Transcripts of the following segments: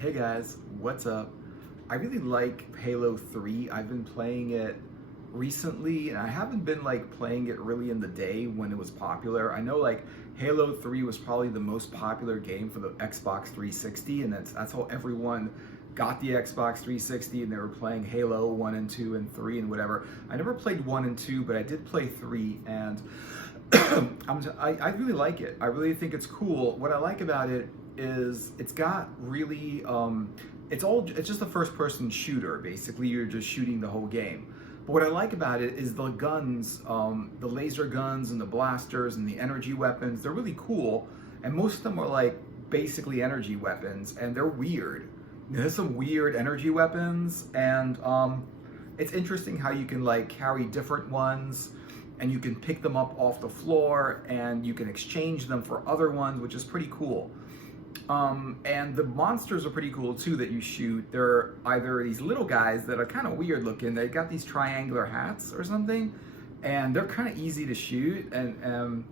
Hey guys, what's up? I really like Halo 3. I've been playing it recently and I haven't been like playing it really in the day when it was popular. I know like Halo 3 was probably the most popular game for the Xbox 360 and that's how everyone got the Xbox 360 and they were playing Halo 1 and 2 and 3 and whatever. I never played 1 and 2, but I did play 3 and I really like it. I really think it's cool. What I like about it is it's got really it's just a first person shooter. Basically you're just shooting the whole game, but what I like about it is the guns, the laser guns and the blasters and the energy weapons. They're really cool, and most of them are like basically energy weapons, and they're weird. There's some weird energy weapons, and it's interesting how you can like carry different ones and you can pick them up off the floor and you can exchange them for other ones, which is pretty cool. And the monsters are pretty cool too that you shoot. They're either these little guys that are kind of weird looking. They got these triangular hats or something, and they're kind of easy to shoot, and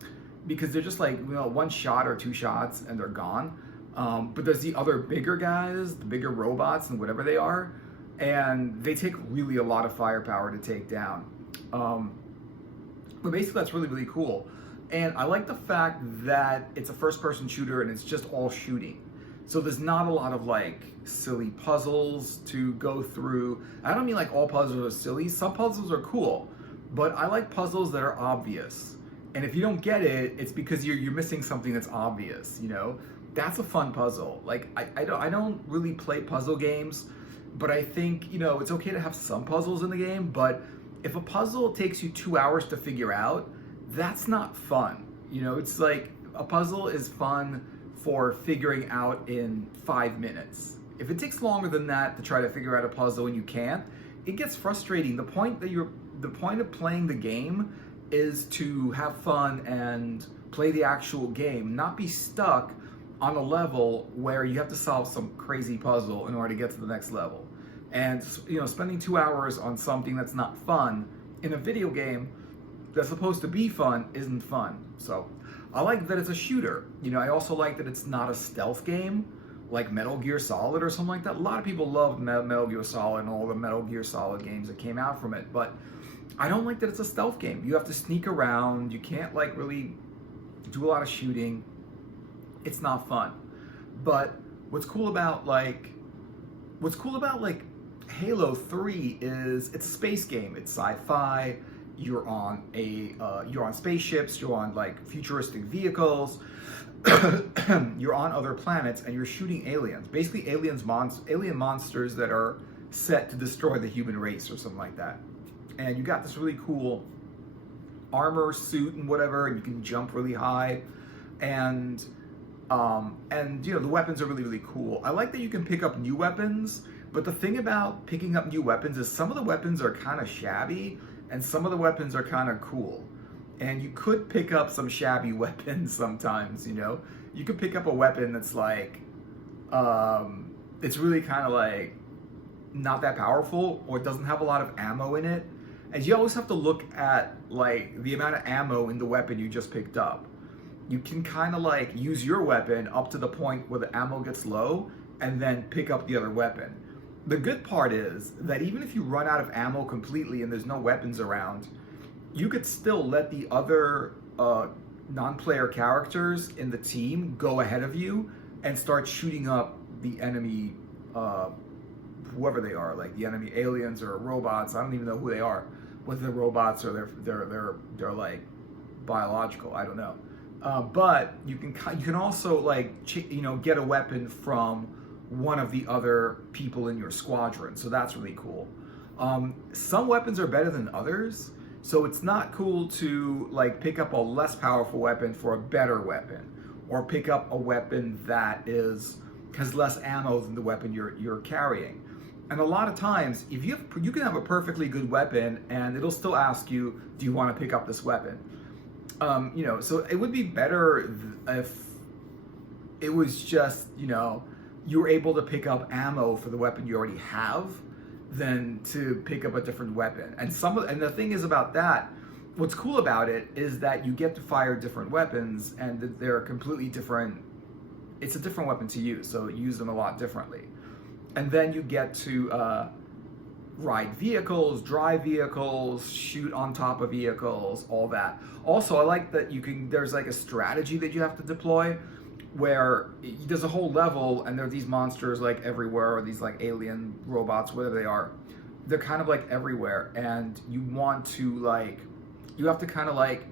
because they're just like, one shot or two shots and they're gone. But there's the other bigger guys, the bigger robots and whatever they are, and they take really a lot of firepower to take down. But basically that's really cool. And I like the fact that it's a first-person shooter and it's just all shooting. So there's not a lot of like silly puzzles to go through. I don't mean like all puzzles are silly. Some puzzles are cool, but I like puzzles that are obvious. And if you don't get it, it's because you're missing something that's obvious. That's a fun puzzle. Like I don't really play puzzle games, but I think it's okay to have some puzzles in the game. But if a puzzle takes you 2 hours to figure out, that's not fun. It's like a puzzle is fun for figuring out in 5 minutes. If it takes longer than that to try to figure out a puzzle and you can't, it gets frustrating. The point of playing the game is to have fun and play the actual game, not be stuck on a level where you have to solve some crazy puzzle in order to get to the next level. And spending 2 hours on something that's not fun in a video game that's supposed to be fun isn't fun. So I like that it's a shooter. I also like that it's not a stealth game like Metal Gear Solid or something like that. A lot of people loved Metal Gear Solid and all the Metal Gear Solid games that came out from it, but I don't like that it's a stealth game. You have to sneak around. You can't like really do a lot of shooting. It's not fun. But what's cool about Halo 3 is it's a space game. It's sci-fi. You're on spaceships, you're on like futuristic vehicles, you're on other planets, and you're shooting aliens. Basically alien monsters that are set to destroy the human race or something like that. And you got this really cool armor suit and whatever, and you can jump really high, and the weapons are really cool. I like that you can pick up new weapons, but the thing about picking up new weapons is some of the weapons are kind of shabby and some of the weapons are kind of cool. And you could pick up some shabby weapons sometimes. You could pick up a weapon that's like it's really kind of like not that powerful, or it doesn't have a lot of ammo in it, and you always have to look at like the amount of ammo in the weapon you just picked up. You can kind of like use your weapon up to the point where the ammo gets low and then pick up the other weapon. The good part is that even if you run out of ammo completely and there's no weapons around, you could still let the other non-player characters in the team go ahead of you and start shooting up the enemy, whoever they are, like the enemy aliens or robots. I don't even know who they are, whether they're robots or they're like biological. I don't know. But you can also like get a weapon from one of the other people in your squadron, so that's really cool. Some weapons are better than others, so it's not cool to like pick up a less powerful weapon for a better weapon, or pick up a weapon that has less ammo than the weapon you're carrying. And a lot of times, if you can have a perfectly good weapon and it'll still ask you, do you want to pick up this weapon? So it would be better if it was just you were able to pick up ammo for the weapon you already have than to pick up a different weapon. And the thing is about that, what's cool about it is that you get to fire different weapons and they're completely different it's a different weapon to use, so use them a lot differently. And then you get to ride vehicles, drive vehicles, shoot on top of vehicles, all that. Also, I like that there's like a strategy that you have to deploy where there's a whole level and there are these monsters like everywhere, or these like alien robots, whatever they are. They're kind of like everywhere, and you have to kind of like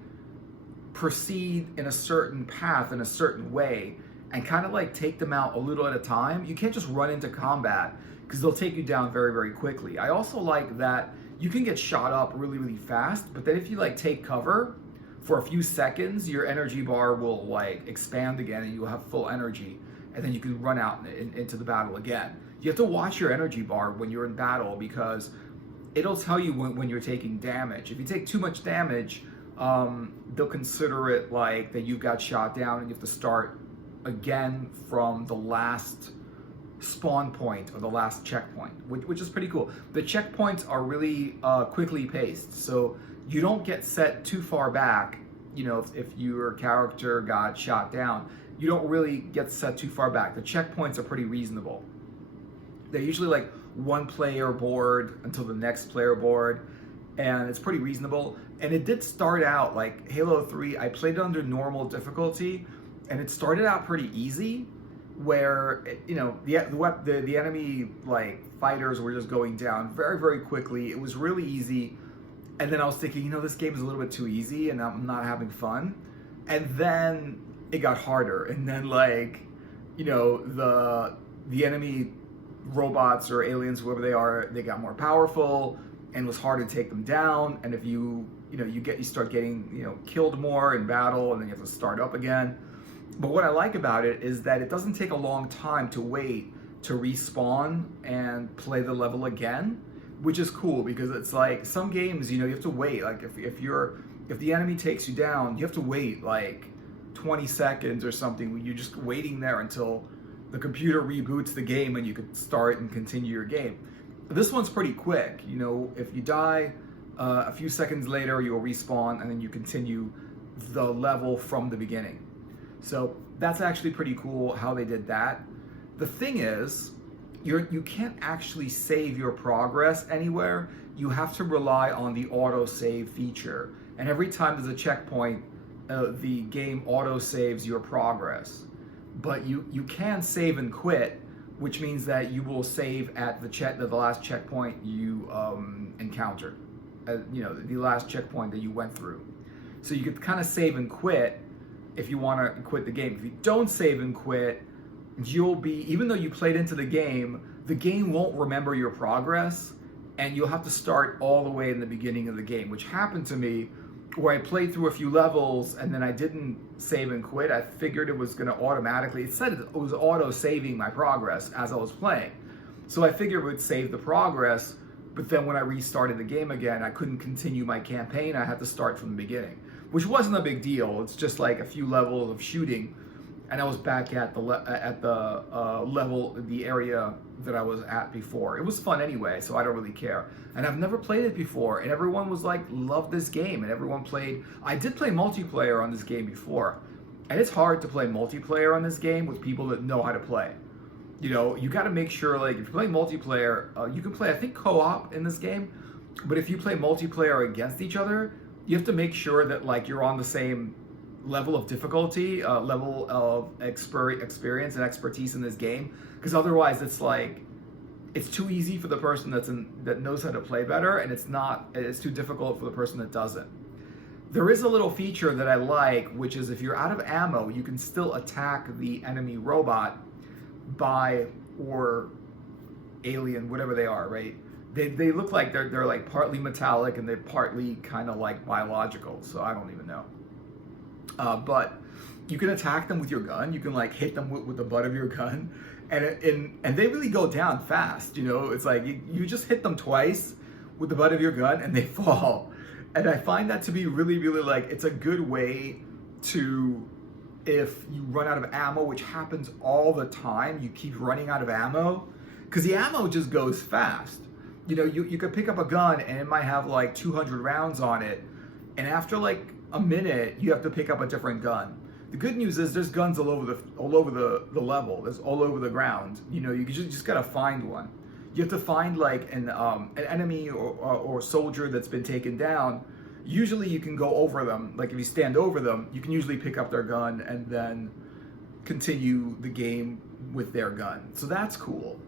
proceed in a certain path in a certain way and kind of like take them out a little at a time. You can't just run into combat because they'll take you down very, very quickly. I also like that you can get shot up really, really fast, but then if you like take cover for a few seconds, your energy bar will like expand again and you'll have full energy, and then you can run out into the battle again. You have to watch your energy bar when you're in battle because it'll tell you when you're taking damage. If you take too much damage, they'll consider it like that you got shot down and you have to start again from the last spawn point or the last checkpoint, which is pretty cool. The checkpoints are really quickly paced, so you don't get set too far back. You know, if your character got shot down, you don't really get set too far back. The checkpoints are pretty reasonable. They're usually like one player board until the next player board, and it's pretty reasonable. And it did start out like Halo 3, I played it under normal difficulty, and it started out pretty easy, where the enemy like fighters were just going down very, very quickly. It was really easy, and then I was thinking, this game is a little bit too easy, and I'm not having fun. And then it got harder, and then like the enemy robots or aliens, whoever they are, they got more powerful, and it was hard to take them down. And if you start getting killed more in battle, and then you have to start up again. But what I like about it is that it doesn't take a long time to wait to respawn and play the level again, which is cool because it's like some games, you have to wait. Like if the enemy takes you down, you have to wait like 20 seconds or something. You're just waiting there until the computer reboots the game and you can start and continue your game. This one's pretty quick. If you die, a few seconds later you'll respawn and then you continue the level from the beginning. So that's actually pretty cool how they did that. The thing is, you can't actually save your progress anywhere. You have to rely on the auto-save feature. And every time there's a checkpoint, the game auto-saves your progress. But you can save and quit, which means that you will save at the last checkpoint you encountered. The last checkpoint that you went through. So you could kind of save and quit if you want to quit the game. If you don't save and quit, even though you played into the game won't remember your progress, and you'll have to start all the way in the beginning of the game, which happened to me where I played through a few levels and then I didn't save and quit. I figured it was going to automatically, it said it was auto-saving my progress as I was playing. So I figured it would save the progress, but then when I restarted the game again, I couldn't continue my campaign. I had to start from the beginning, which wasn't a big deal. It's just like a few levels of shooting, and I was back at the area that I was at before. It was fun anyway, so I don't really care. And I've never played it before, and everyone was like, love this game, and everyone played. I did play multiplayer on this game before, and it's hard to play multiplayer on this game with people that know how to play. You got to make sure, like, if you play multiplayer, you can play, I think, co-op in this game, but if you play multiplayer against each other, you have to make sure that like you're on the same level of difficulty, level of experience and expertise in this game, because otherwise it's too easy for the person that knows how to play better, and it's too difficult for the person that doesn't. There is a little feature that I like, which is if you're out of ammo, you can still attack the enemy robot or alien, whatever they are, right? They look like they're like partly metallic and they're partly kind of like biological, so I don't even know. But you can attack them with your gun. You can like hit them with the butt of your gun, and they really go down fast. It's like you just hit them twice with the butt of your gun and they fall. And I find that to be really, really like, it's a good way to, if you run out of ammo, which happens all the time, you keep running out of ammo, because the ammo just goes fast. You could pick up a gun and it might have like 200 rounds on it, and after like a minute, you have to pick up a different gun. The good news is there's guns all over the level. There's all over the ground. You know, you just gotta find one. You have to find like an enemy or soldier that's been taken down. Usually you can go over them. Like if you stand over them, you can usually pick up their gun and then continue the game with their gun. So that's cool.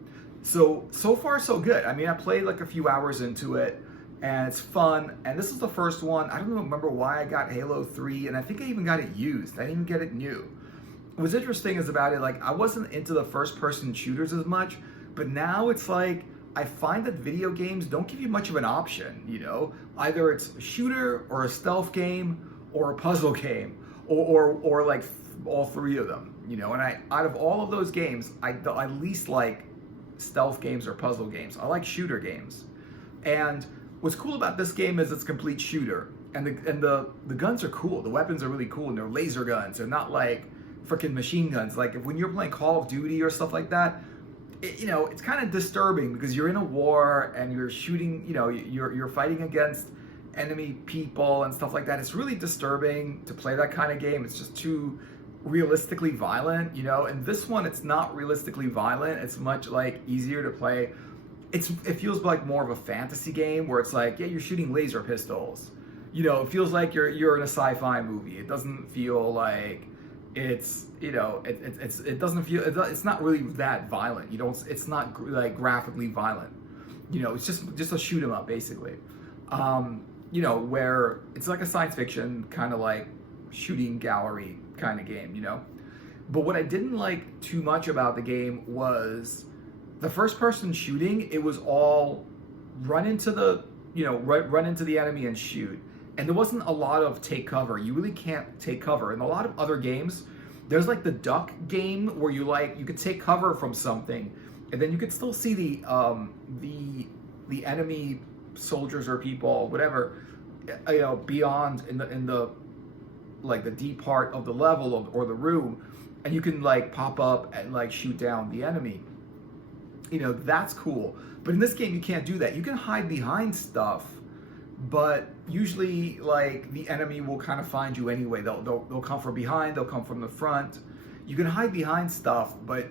So far so good. I mean, I played like a few hours into it, and it's fun. And this is the first one. I don't remember why I got Halo 3, and I think I even got it used. I didn't even get it new. What's interesting is about it, like I wasn't into the first-person shooters as much, but now it's like I find that video games don't give you much of an option, you know? Either it's a shooter or a stealth game or a puzzle game or like all three of them, you know? And out of all of those games, I least like stealth games or puzzle games. I like shooter games. And what's cool about this game is it's complete shooter. And the guns are cool. The weapons are really cool, and they're laser guns. They're not like freaking machine guns. Like when you're playing Call of Duty or stuff like that, you know, it's kind of disturbing because you're in a war and you're shooting, you know, you're fighting against enemy people and stuff like that. It's really disturbing to play that kind of game. It's just too realistically violent, you know. And this one, it's not realistically violent. It's much like easier to play. It feels like more of a fantasy game where it's like, yeah, you're shooting laser pistols. You know, it feels like you're in a sci-fi movie. It doesn't feel like it's, you know, it doesn't feel, it's not really that violent. You don't, it's not like graphically violent. You know, it's just a shoot 'em up basically. You know, where it's like a science fiction kind of like shooting gallery kind of game, you know. But what I didn't like too much about the game was the first person shooting. It was all run into the, you know, run into the enemy and shoot. And there wasn't a lot of take cover. You really can't take cover. In a lot of other games, there's like the duck game where you could take cover from something, and then you could still see the enemy soldiers or people, whatever, you know, beyond in the like the deep part of the level or the room, and you can like pop up and like shoot down the enemy. You know, that's cool. But in this game, you can't do that. You can hide behind stuff, but usually like the enemy will kind of find you anyway. They'll come from behind, they'll come from the front. You can hide behind stuff, but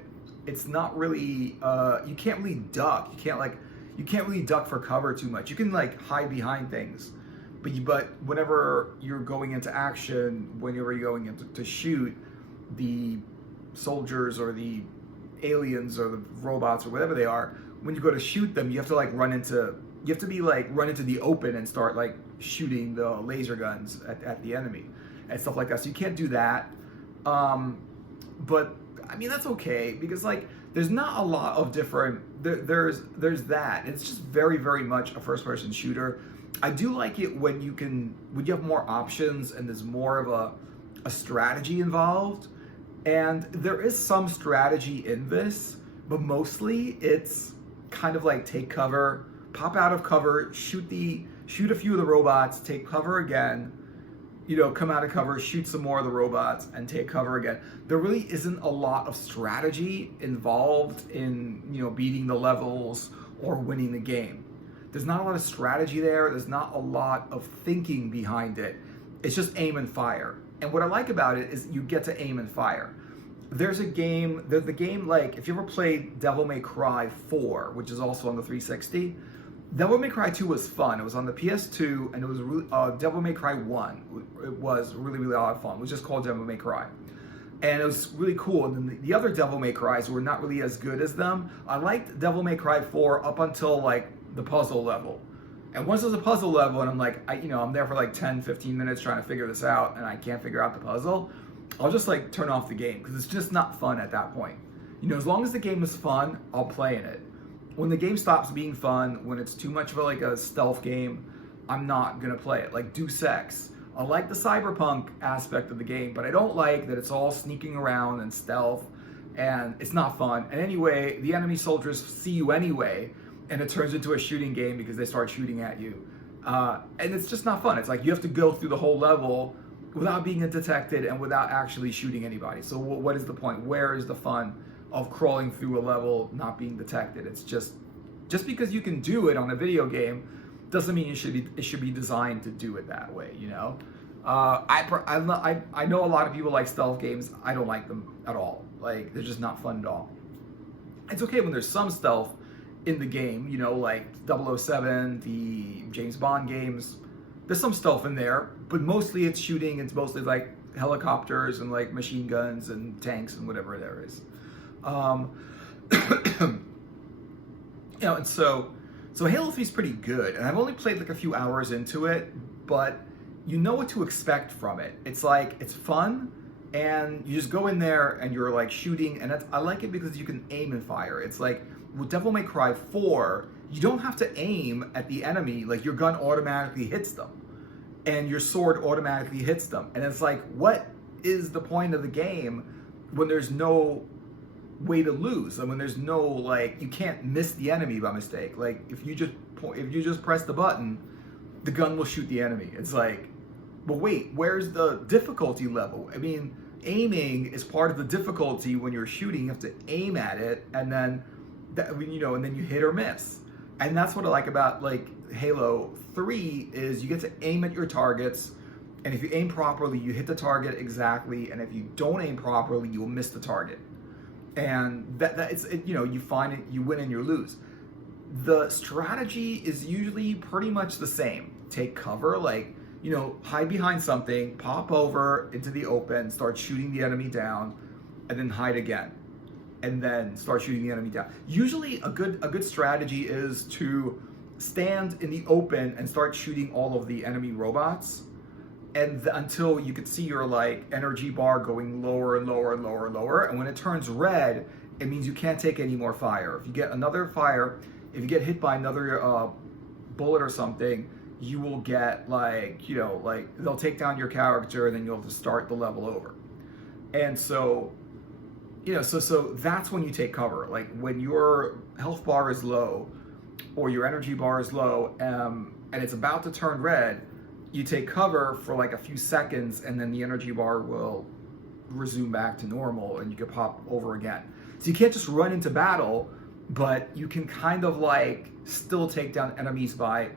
it's not really you can't really duck. You can't really duck for cover too much. You can like hide behind things, but whenever you're going into action, whenever you're going into to shoot the soldiers or the aliens or the robots or whatever they are, when you go to shoot them, you have to like run into the open and start like shooting the laser guns at the enemy and stuff like that. So you can't do that. But I mean, that's okay because like there's not a lot of different, there's that. It's just very, very much a first person shooter. I do like it when you have more options and there's more of a strategy involved. And there is some strategy in this, but mostly it's kind of like take cover, pop out of cover, shoot a few of the robots, take cover again, you know, come out of cover, shoot some more of the robots, and take cover again. There really isn't a lot of strategy involved in, you know, beating the levels or winning the game. There's not a lot of strategy there. There's not a lot of thinking behind it. It's just aim and fire. And what I like about it is you get to aim and fire. There's a game, the game, like, if you ever played Devil May Cry 4, which is also on the 360, Devil May Cry 2 was fun. It was on the PS2, and it was really, Devil May Cry 1. It was really, really a lot of fun. It was just called Devil May Cry. And it was really cool. And then the other Devil May Cries were not really as good as them. I liked Devil May Cry 4 up until, like, the puzzle level. And once there's a puzzle level, and I'm like, I'm there for like 10, 15 minutes trying to figure this out, and I can't figure out the puzzle, I'll just like turn off the game, because it's just not fun at that point. You know, as long as the game is fun, I'll play in it. When the game stops being fun, when it's too much of a stealth game, I'm not gonna play it. Like Deus Ex. I like the cyberpunk aspect of the game, but I don't like that it's all sneaking around and stealth, and it's not fun. And anyway, the enemy soldiers see you anyway, and it turns into a shooting game because they start shooting at you. And it's just not fun. It's like you have to go through the whole level without being detected and without actually shooting anybody. So what is the point? Where is the fun of crawling through a level not being detected? It's just because you can do it on a video game doesn't mean it should be designed to do it that way, you know? I know a lot of people like stealth games. I don't like them at all. Like, they're just not fun at all. It's okay when there's some stealth in the game, you know, like 007, the James Bond games. There's some stealth in there, but mostly it's shooting. It's mostly like helicopters and like machine guns and tanks and whatever there is. You know, and so Halo 3 is pretty good, and I've only played like a few hours into it, but you know what to expect from it. It's like, it's fun, and you just go in there and you're like shooting, and I like it because you can aim and fire. It's like with Devil May Cry 4, you don't have to aim at the enemy, like your gun automatically hits them, and your sword automatically hits them, and it's like, what is the point of the game when there's no way to lose, and when there's no, like, you can't miss the enemy by mistake. Like, if you just press the button, the gun will shoot the enemy. It's like, but wait, where's the difficulty level? I mean, aiming is part of the difficulty. When you're shooting, you have to aim at it, and then you know, and then you hit or miss. And that's what I like about like Halo 3 is you get to aim at your targets, and if you aim properly, you hit the target exactly, and if you don't aim properly, you will miss the target. And you know, you find it, you win and you lose. The strategy is usually pretty much the same. Take cover, like, you know, hide behind something, pop over into the open, start shooting the enemy down, and then hide again, and then start shooting the enemy down. Usually a good strategy is to stand in the open and start shooting all of the enemy robots, and until you can see your like energy bar going lower and lower and lower and lower, and when it turns red, it means you can't take any more fire. If you get another fire, if you get hit by another bullet or something, you will get like, you know, like they'll take down your character, and then you'll have to start the level over. And so, you know, so that's when you take cover. Like when your health bar is low or your energy bar is low, and it's about to turn red, you take cover for like a few seconds, and then the energy bar will resume back to normal, and you can pop over again. So you can't just run into battle, but you can kind of like still take down enemies by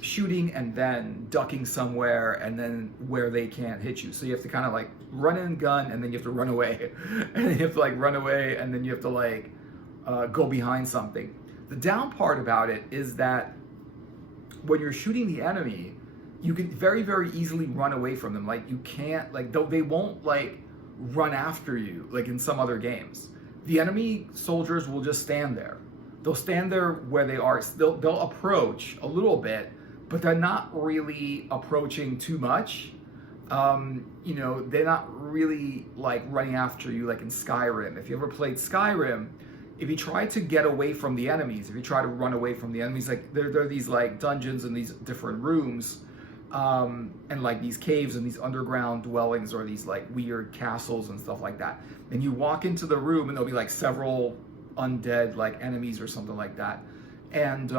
shooting and then ducking somewhere, and then where they can't hit you. So you have to kind of like run in gun, and then you have to run away, and then you have to like run away, and then you have to like go behind something. The down part about it is that when you're shooting the enemy, you can very, very easily run away from them. Like you can't, like they won't like run after you like in some other games. The enemy soldiers will just stand there. They'll stand there where they are. They'll approach a little bit, but they're not really approaching too much. You know, they're not really like running after you like in Skyrim. If you ever played Skyrim, if you try to get away from the enemies, if you try to run away from the enemies, like there are these like dungeons and these different rooms, and like these caves and these underground dwellings, or these like weird castles and stuff like that. And you walk into the room, and there'll be like several undead like enemies or something like that. And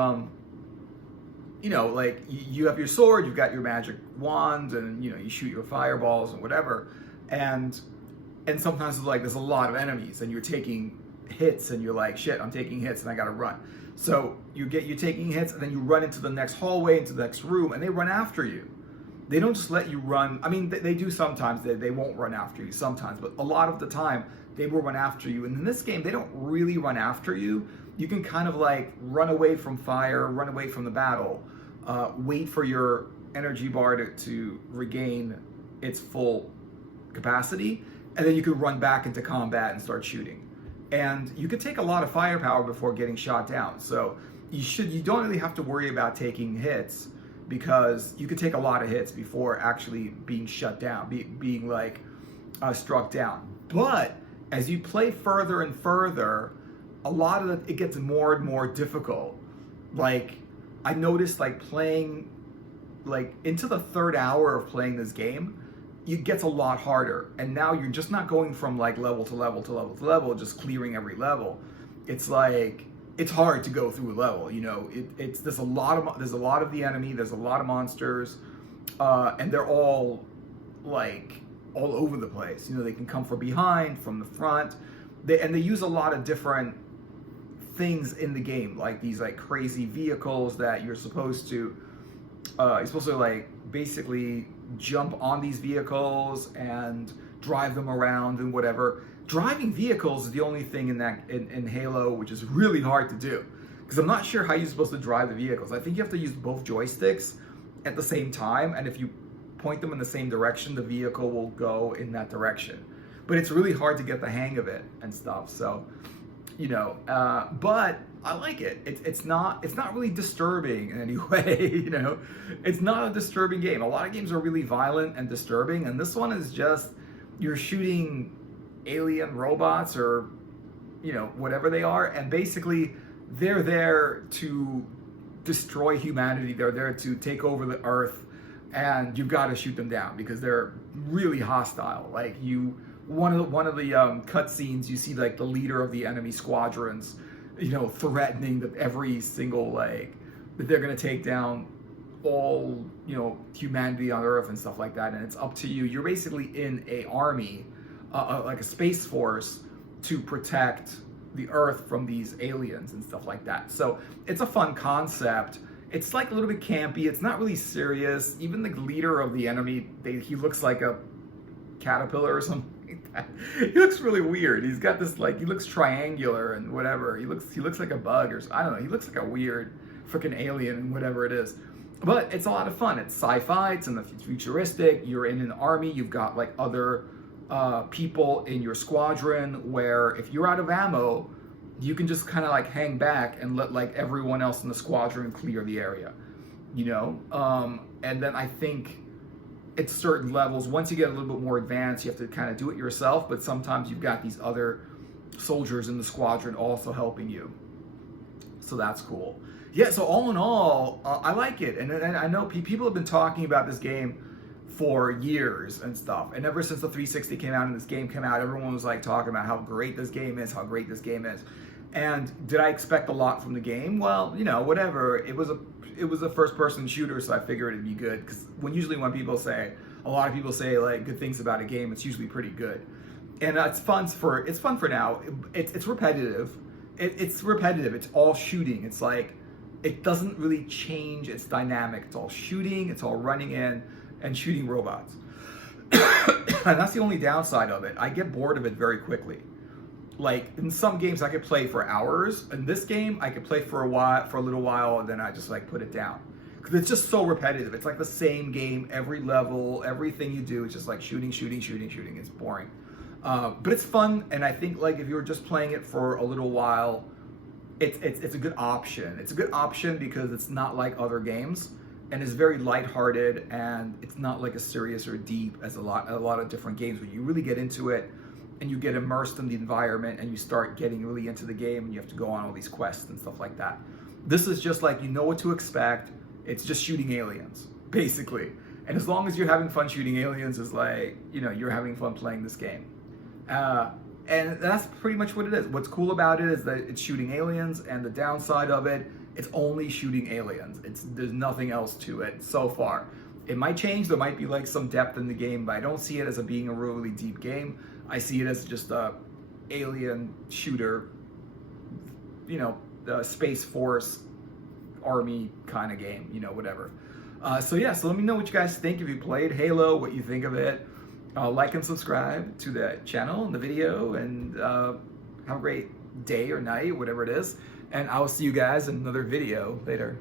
you know, like you have your sword, you've got your magic wand, and you know, you shoot your fireballs and whatever. And sometimes it's like there's a lot of enemies, and you're taking hits, and you're like, shit, I'm taking hits and I gotta run. So you're taking hits, and then you run into the next hallway, into the next room, and they run after you. They don't just let you run. I mean, they do sometimes. They won't run after you sometimes, but a lot of the time they will run after you. And in this game, they don't really run after you. You can kind of like run away from fire, run away from the battle, wait for your energy bar to regain its full capacity, and then you can run back into combat and start shooting. And you could take a lot of firepower before getting shot down. So you don't really have to worry about taking hits, because you could take a lot of hits before actually being shut down, being like struck down. But as you play further and further, a lot of it gets more and more difficult. Like I noticed, like playing like into the third hour of playing this game, it gets a lot harder. And now you're just not going from like level to level to level to level, just clearing every level. It's like, it's hard to go through a level, you know. There's a lot of the enemy, there's a lot of monsters, and they're all like all over the place. You know, they can come from behind, from the front, and they use a lot of different things in the game, like these like crazy vehicles that you're supposed to like basically jump on these vehicles and drive them around and whatever. Driving vehicles is the only thing in Halo which is really hard to do, because I'm not sure how you're supposed to drive the vehicles. I think you have to use both joysticks at the same time, and if you point them in the same direction, the vehicle will go in that direction. But it's really hard to get the hang of it and stuff. So, but I like it. It's not really disturbing in any way. It's not a disturbing game. A lot of games are really violent and disturbing, and this one is just you're shooting alien robots or whatever they are, and basically they're there to destroy humanity. They're there to take over the Earth, and you've got to shoot them down because they're really hostile. Like one of the cutscenes, you see like the leader of the enemy squadrons, threatening that every single that they're going to take down all humanity on Earth and stuff like that, and it's up to you. You're basically in a army, like a space force, to protect the Earth from these aliens and stuff like that. So it's a fun concept. It's like a little bit campy. It's not really serious. Even the leader of the enemy, he looks like a caterpillar or something like that. He looks really weird. He's got this he looks triangular and whatever. He looks like a bug or I don't know. He looks like a weird freaking alien and whatever it is. But it's a lot of fun. It's sci-fi. It's in the futuristic. You're in an army. You've got like other people in your squadron where if you're out of ammo, you can just kind of like hang back and let like everyone else in the squadron clear the area, and then I think at certain levels, once you get a little bit more advanced, you have to kind of do it yourself, but sometimes you've got these other soldiers in the squadron also helping you, so that's cool. Yeah, so all in all, I like it, and I know people have been talking about this game for years and stuff, and ever since the 360 came out and this game came out, everyone was like talking about how great this game is, And did I expect a lot from the game? Well, whatever. It was a first-person shooter, so I figured it'd be good, because usually when a lot of people say like good things about a game, it's usually pretty good, and it's fun for now. It's repetitive. It's repetitive. It's all shooting. It's like it doesn't really change its dynamic. It's all shooting. It's all running in and shooting robots. And that's the only downside of it. I get bored of it very quickly. Like in some games I could play for hours. In this game I could play for a little while, and then I just like put it down. Because it's just so repetitive. It's like the same game, every level, everything you do, it's just like shooting. It's boring. But it's fun, and I think like if you were just playing it for a little while, it's a good option. It's a good option because it's not like other games. And it's very lighthearted, and it's not like as serious or deep as a lot of different games where you really get into it and you get immersed in the environment and you start getting really into the game and you have to go on all these quests and stuff like that. This is just like, you know what to expect. It's just shooting aliens, basically. And as long as you're having fun shooting aliens, it's like, you're having fun playing this game. And that's pretty much what it is. What's cool about it is that it's shooting aliens, and the downside of it, it's only shooting aliens. There's nothing else to it so far. It might change. There might be like some depth in the game, but I don't see it as being a really deep game. I see it as just a alien shooter, the Space Force army kind of game, whatever. So let me know what you guys think. If you played Halo, what you think of it. Like and subscribe to the channel and the video, and have a great day or night, whatever it is. And I'll see you guys in another video later.